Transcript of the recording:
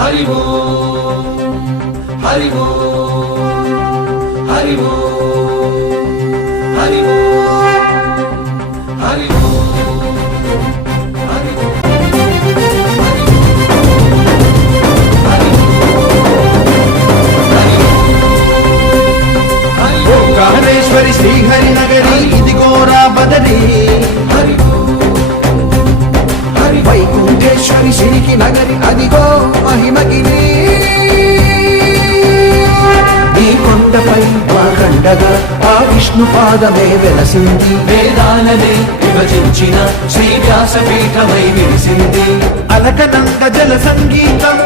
హరి ఓం హరి ఓం హరి ఓం హరి ఓం హరి ఓం హరి ఓం ఓంకారేశ్వరి శ్రీహరి నగరి ఇదిగోరా బదరి హరి వైకుంఠేశ్వరి శ్రీకి నగరి అదిగో మహిమగిరి ఈ కొండపై వాగండగా ఆ విష్ణు పాదమే వెలసింది వేదాలనే విభజించిన శ్రీ వ్యాసపీఠమై విరిసింది అలకనంద జల సంగీతం